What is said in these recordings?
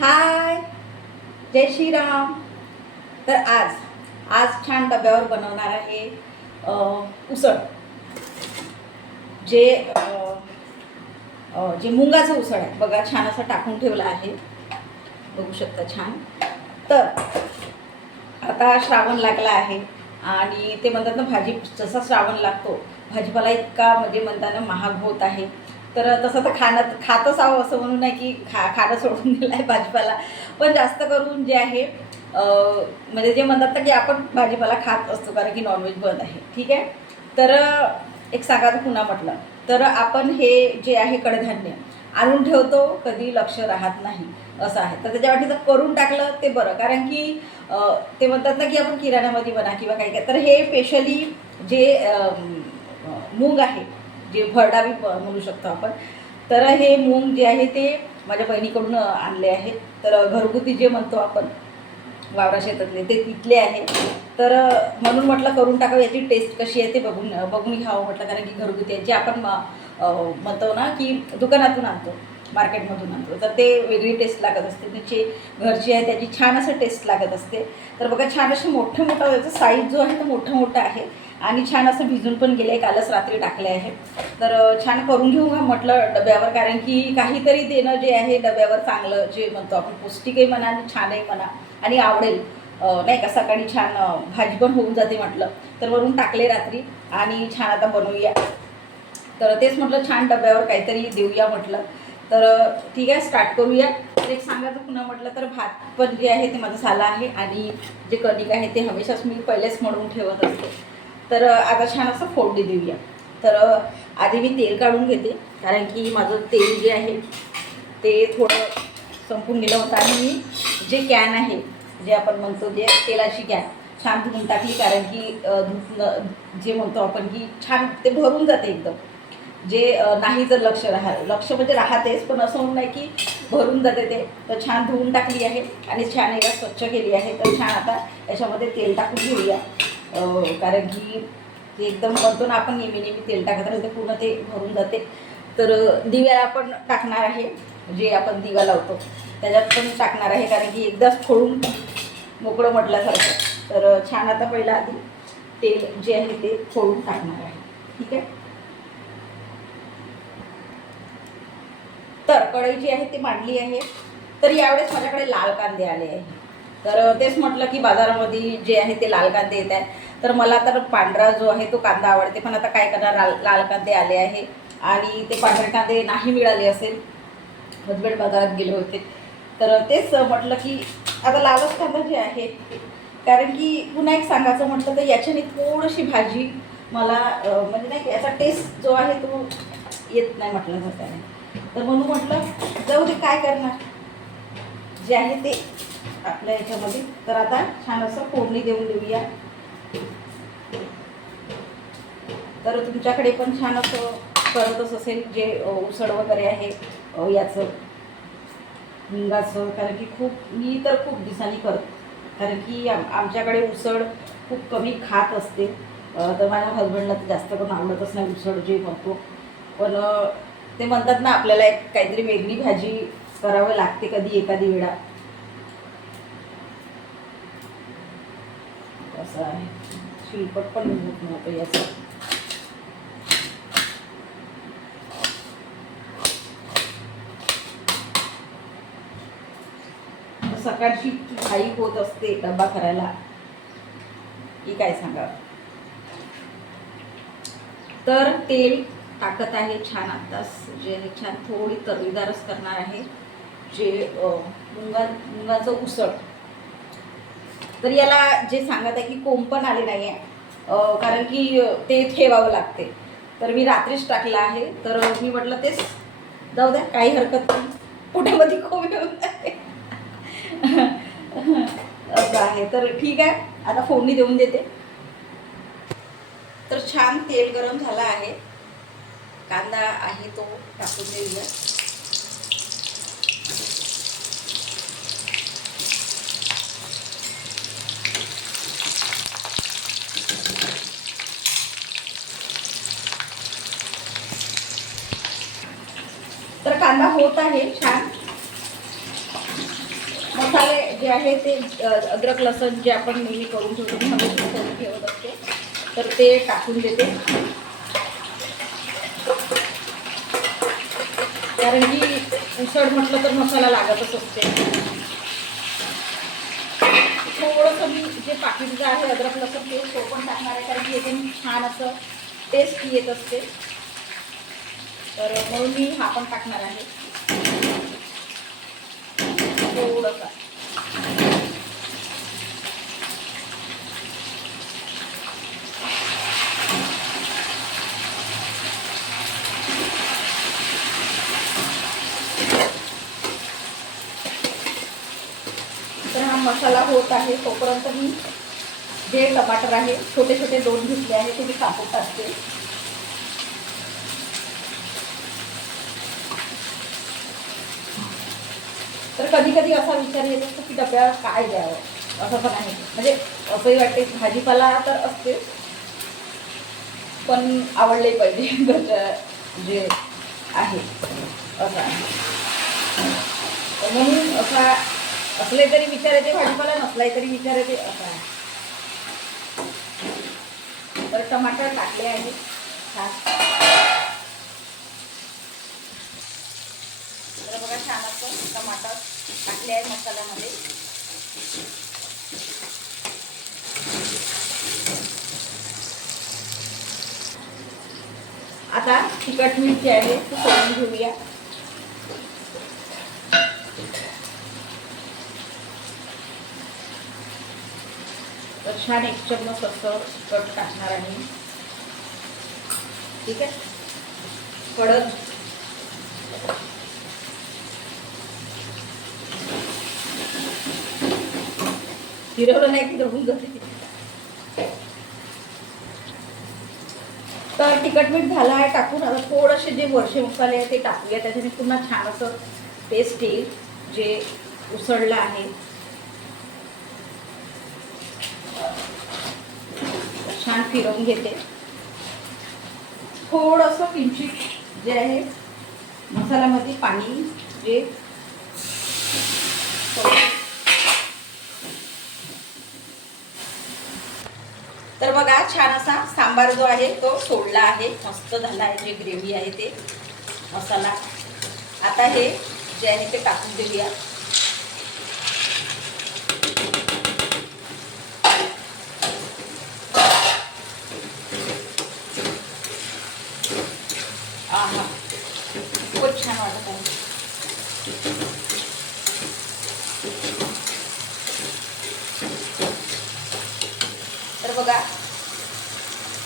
हाय, जय श्रीराम. तर आज आज छान डब्यावर बनवणार आहे उसळ. जे जे मुंगाचं उसळ आहे बघा, छान असं टाकून ठेवलं आहे, बघू शकता छान. तर आता श्रावण लागला आहे आणि ते म्हणतात ना, भाजी जसा श्रावण लागतो भाजीपाला इतका म्हणजे म्हणताना महाग होत आहे. तर तसं तर खातच आहो असं म्हणून नाही की खाणं सोडून दिलं आहे भाजीपाला, पण जास्त करून जे आहे म्हणजे जे म्हणतात ना की आपण भाजीपाला खात असतो कारण की नॉनव्हेज बंद आहे, ठीक आहे. तर एक सांगायचं पुन्हा म्हटलं तर आपण हे जे आहे कडधान्य आणून ठेवतो, कधी लक्ष राहत नाही असं आहे. तर त्याच्यासाठी जर करून टाकलं ते बरं, कारण की ते म्हणतात ना की आपण किराण्यामध्ये म्हणा किंवा काही काय, तर हे स्पेशली जे मूग आहे, जे भरडावी म्हणू शकतो आपण. तर हे मूग जे आहे ते माझ्या बहिणीकडून आणले आहे. तर घरगुती जे म्हणतो आपण वावरा शेतातले ते तिथले आहे. तर म्हणून म्हटलं करून टाकावं, याची टेस्ट कशी आहे ते बघून बघून घ्यावं म्हटलं, कारण की घरगुती आहे जे आपण म्हणतो ना की दुकानातून आणतो, मार्केटमधून आणतो, तर ते वेगळी टेस्ट लागत असते. त्याची घरची आहे त्याची छान असं टेस्ट लागत असते. तर बघा छान असं मोठं मोठं त्याचं साईज जो आहे तो मोठा मोठा आहे आणि छान असं भिजून पण गेलं आहे, कालच रात्री टाकले आहे. तर छान करून घेऊ का म्हटलं डब्यावर, कारण की काहीतरी देणं जे आहे डब्यावर चांगलं, जे म्हणतो आपण पौष्टिकही म्हणा आणि छानही म्हणा आणि आवडेल, नाही का. सकाळी छान भाजी पण होऊन जाते म्हटलं, तर वरून टाकले रात्री आणि छान आता बनवूया. तर तेच म्हटलं छान डब्यावर काहीतरी देऊया म्हटलं. तर ठीक आहे, स्टार्ट करूया. तर एक सांगायचं पुन्हा म्हटलं तर भात पण जे आहे ते माझं झालं आहे आणि जे कणिक आहे ते हमेशाच मी पहिलेच मळून ठेवत असते. तर आता छान असं फोडणी देऊया. तर आधी मी तेल काढून घेते, कारण की माझं तेल जे आहे ते थोडं संपून गेलं होतं आणि मी जे कॅन आहे, जे आपण म्हणतो जे तेलाची कॅन, छान धुवून टाकली, कारण की जे म्हणतो आपण की छान ते भरून जाते एकदम. जे नाही जर लक्ष म्हणजे राहतेच, पण असं म्हणून नाही की भरून जाते ते. तर छान धुवून टाकली आहे आणि छान याला स्वच्छ केली आहे. तर छान आता याच्यामध्ये तेल टाकून घेऊया, कारण की ते एकदम म्हणतो ना आपण नेहमी नेहमी तेल टाकत राहते, पूर्ण ते भरून जाते. तर दिव्याला आपण टाकणार आहे, जे आपण दिवा लावतो त्याच्यात पण टाकणार आहे, कारण की एकदाच फोडून मोकळं म्हटल्यासारखं. तर छान आता पहिला आधी तेल जे आहे ते फोडून टाकणार आहे, ठीक आहे. तर कढई जी आहे ती मांडली आहे. तर यावेळेस माझ्याकडे लाल कांदे आले आहे. तर तेच म्हटलं की बाजारामध्ये जे आहे ते लाल कांदे येत आहे. तर मला तर पांढरा जो आहे तो कांदा आवडते, पण आता काय करणार, लाल कांदे आले आहे आणि ते पांढरे कांदे नाही मिळाले असेल, हजबंड बाजारात गेले होते. तर तेच म्हटलं की आता लालच कांदा जे आहे, कारण की पुन्हा एक सांगायचं म्हटलं तर याच्याने थोडीशी भाजी मला म्हणजे नाही, याचा टेस्ट जो आहे तो येत नाही म्हटलं जातं आहे. तर म्हणून म्हटलं जाऊ दे, काय करणार, जे आहे ते आपल्या याच्यामध्ये. तर आता छान असं फोडणी देऊन देऊया. तर तुमच्याकडे पण छान असं करतच असेल जे उसळ वगैरे आहे याचं हिंगाचं, कारण की मी तर खूप दिवसांनी करते, कारण की आमच्याकडे उसळ खूप कमी खात असते. तर माझ्या हजबंडला तर जास्त करून आवडतच नाही उसळ जे म्हणतो. पण ते म्हणतात ना आपल्याला एक काहीतरी वेगळी भाजी करावं लागते कधी एखादी वेळा, असं आहे. शिल्पट पण होत नव्हतं याचं. सकाळची घाई होत असते डबा करायला, की काय सांगा. तर तेल टाकत आहे छान आत्ताच, जे आहे छान थोडी तर्रीदारच करणार आहे, जे मुंगाचं उसळ. तर याला जे सांगत आहे की कोंब पण आले नाही आहे, कारण की ते ठेवावं लागते. तर मी रात्रीच टाकलं आहे. तर मी म्हटलं तेच जाऊ द्या, काही हरकत नाही, पोटामध्ये कोंब येऊन जाते. असं आहे. तर ठीक आहे, आता फोडणी देऊन देते. तर छान तेल गरम झाला आहे, कांदा आहे तो टाकून देऊया. तर कांदा होत आहे छान. मसाले जे आहे ते अद्रक लसण जे आपण नेहमी करून ठेवतो, मी हमेशा करून ठेवत असते, तर ते टाकून देते. कारण की उसळ म्हटलं तर मसाला लागतच असते. थोडंसं मी जे पाकिटचं आहे अद्रक लसण ते पण टाकणार आहे, कारण की एकदम छान असं टेस्ट येत असते. तर म्हणून मी हा पण टाकणार आहे थोडंसं. तर हा मसाला होत आहे तोपर्यंत मी जे टमाटर आहे छोटे छोटे 2 घेतले आहे ते मी कापून टाकते. तर कधी कधी असा विचार येत असतो की डब्यावर काय द्यावं, असं पण आहे. म्हणजे असंही वाटते भाजीपाला तर असते, पण आवडले पाहिजे घरचं जे आहे असं आहे. म्हणून असा असले तरी विचार येते, भाजीपाला नसलाय तरी विचार येते असं आहे. तर टमाटर टाकले आहे छान. तर बघा छान असं टमाटर टाकले आहे मसाल्यामध्ये. आता तिखट मीठ जे आहे ते सोडून घेऊया. तर छान 1 चम्मच असं तिखट टाकणार आहे. ठीक आहे. हळद, फिरवलं नाही की दबून जाते. तर तिखट मीठ झालं आहे टाकून. आता थोडेसे जे वरचे मसाले आहे ते टाकूया, त्याच्याने पुन्हा छान असं टेस्ट येईल जे उसळलं आहे. छान फिरवून घेते. थोडंसं किंचित जे आहे मसाल्यामध्ये पाणी जे तर बघा छान असा सांबार जो आहे तो सोडला आहे, मस्त झाला आहे. जे ग्रेव्ही आहे ते मसाला. आता हे जे आहे ते टाकून देऊया. आहा, खूपच छान वाटत आहे. तर बघा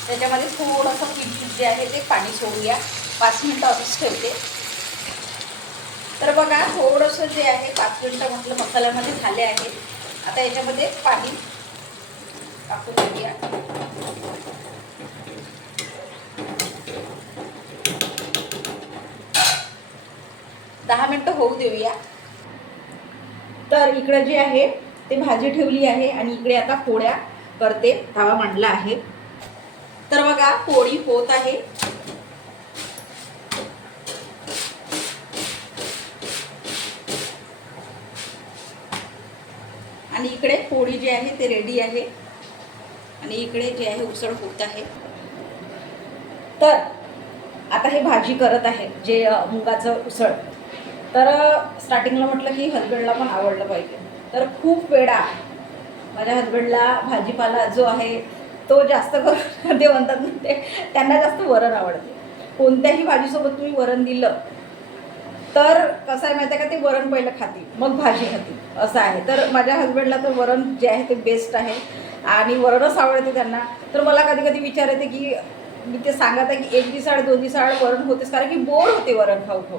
त्याच्यामध्ये थोडंसं किंचित जे आहे ते पाणी सोडूया. 5 मिनिटं असंच ठेवते. तर बघा थोडंसं जे आहे 5 मिनिटं म्हटलं मसाल्यामध्ये झाले आहे. आता याच्यामध्ये पाणी टाकून देऊया. 10 मिनिटं होऊ देऊया. तर इकडे जे आहे ते भाजी ठेवली आहे आणि इकडे आता पोळ्या करते. तवा मांडला आहे. तर बघा पोळी होत आहे. आणि इकडे पोळी जी आहे ते रेडी आहे आणि इकडे जे आहे उसळ होत आहे. तर आता हे भाजी करत आहे जे मुगाचं उसळ. तर स्टार्टिंगला म्हटलं की हसबंडला पण आवडलं पाहिजे. तर खूप वेळा माझ्या हसबंडला भाजीपाला जो आहे तो जास्त करून ते म्हणतात ना ते त्यांना जास्त वरण आवडते. कोणत्याही भाजीसोबत तुम्ही वरण दिलं तर कसं आहे माहिती आहे का, ते वरण पहिलं खातील मग भाजी खातील असं आहे. तर माझ्या हसबंडला तर वरण जे आहे ते बेस्ट आहे आणि वरणच आवडते त्यांना. तर मला कधी कधी विचार येते की मी ते सांगत आहे की 1 दिवसाआड 2 दिवसाआड वरण होतेच, कारण की बोर होते वरण खाऊ खाऊ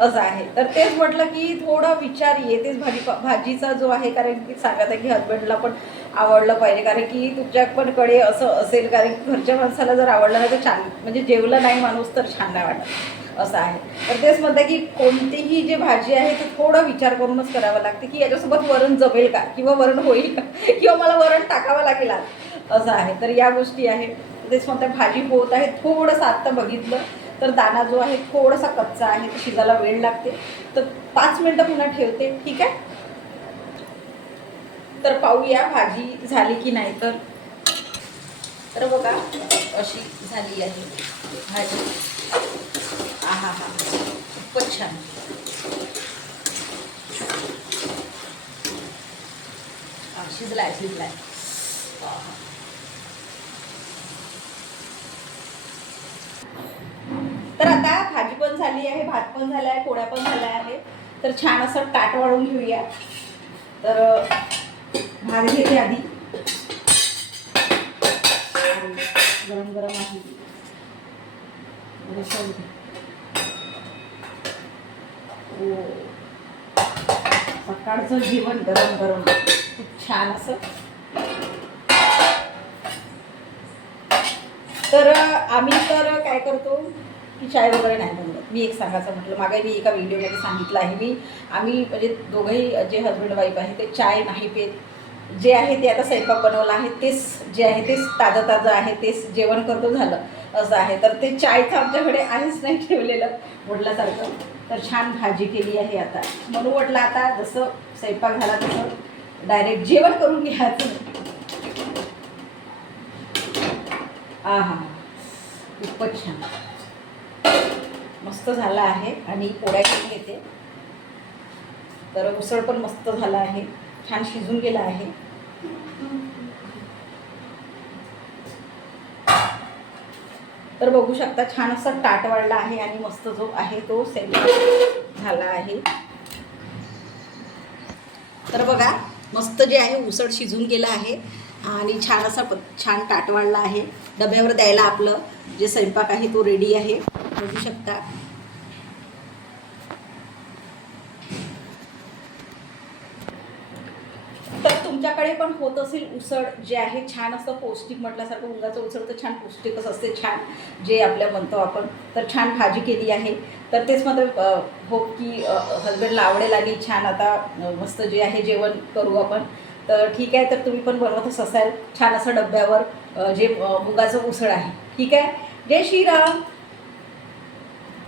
असं आहे. तर तेच म्हटलं की थोडं विचार येतेच भाजीचा जो आहे, कारण की सांगत आहे की हसबंडला पण आवडलं पाहिजे, कारण की तुमच्या पण कडे असं असेल, कारण की घरच्या माणसाला जर आवडलं नाही तर छान, म्हणजे जेवलं नाही माणूस तर छान नाही वाटत असं आहे. तर तेच म्हणतं की कोणतीही जी भाजी आहे ते थोडं विचार करूनच करावं लागते की याच्यासोबत वरण जमेल का, किंवा वरण होईल का, किंवा मला वरण टाकावं लागेल असं आहे. तर या गोष्टी आहेत. तेच म्हणतात भाजी होत आहे. थोडंसं आत्ता बघितलं तर दाणा जो आहे थोडासा कच्चा आहे, शिजायला वेळ लागते. तर 5 मिनटं पुन्हा ठेवते. ठीक आहे. तर पाहूया भाजी झाली की नाही. तर बघा अशी झाली आहे भाजी. आहा हा, खूपच छान. शिजलाय. तर आता भाजी पण झाली आहे, भात पण झाला आहे, पोळ्या पण झाल्या आहे. तर छान असं ताट वाढून घेऊया. तर भात घेते आधी, गरम गरम आहे. सकाळचं जेवण गरम गरम खूप छान असं. तर आम्ही तर काय करतो की चाय वगैरे नाही बनवत. मी एक सांगायचं म्हटलं, मागे मी एका व्हिडिओमध्ये सांगितलं आहे, आम्ही म्हणजे दोघंही जे हजबंड वाईफ आहे ते चाय नाही पेत. जे आहे ते आता स्वयंपाक बनवला आहे तेच जे आहे तेच ताजं आहे, तेच जेवण करतो झालं असं आहे. तर ते चायचं आमच्याकडे आहेच नाही ठेवलेलं म्हटल्यासारखं. तर छान भाजी केली आहे आता, म्हणून म्हटलं आता जसं स्वयंपाक झाला तसं डायरेक्ट जेवण करून घ्यायचं. आहा, खूपच छान मस्त झाला आहे. आणि पोळ्या करून घेते. तर उसळ पण मस्त झाला आहे, छान शिजून गेला आहे. तर बघू शकता छान असं ताट वाढला आहे आणि मस्त जो आहे तो स्वयंपाक झाला आहे. तर बघा मस्त जे आहे उसळ शिजून गेला आहे आणि छान असा छान ताट वाढला आहे. डब्यावर द्यायला आपलं जे स्वयंपाक आहे तो रेडी आहे, बघू शकता. तर तुमच्याकडे पण होत असेल उसळ जे आहे छान असं पौष्टिक म्हटल्यासारखं. मुगाचं उसळ तर छान पौष्टिकच असते, छान जे आपल्या म्हणतो आपण. तर छान भाजी केली आहे. तर तेच माझं होप की हजबंडला आवडेल आणि छान आता मस्त जे आहे जेवण करू आपण. तर ठीक आहे, तर तुम्ही पण बनवतच असाल छान असं डब्यावर जे मुगाचं उसळ आहे. ठीक आहे, जय श्रीराम.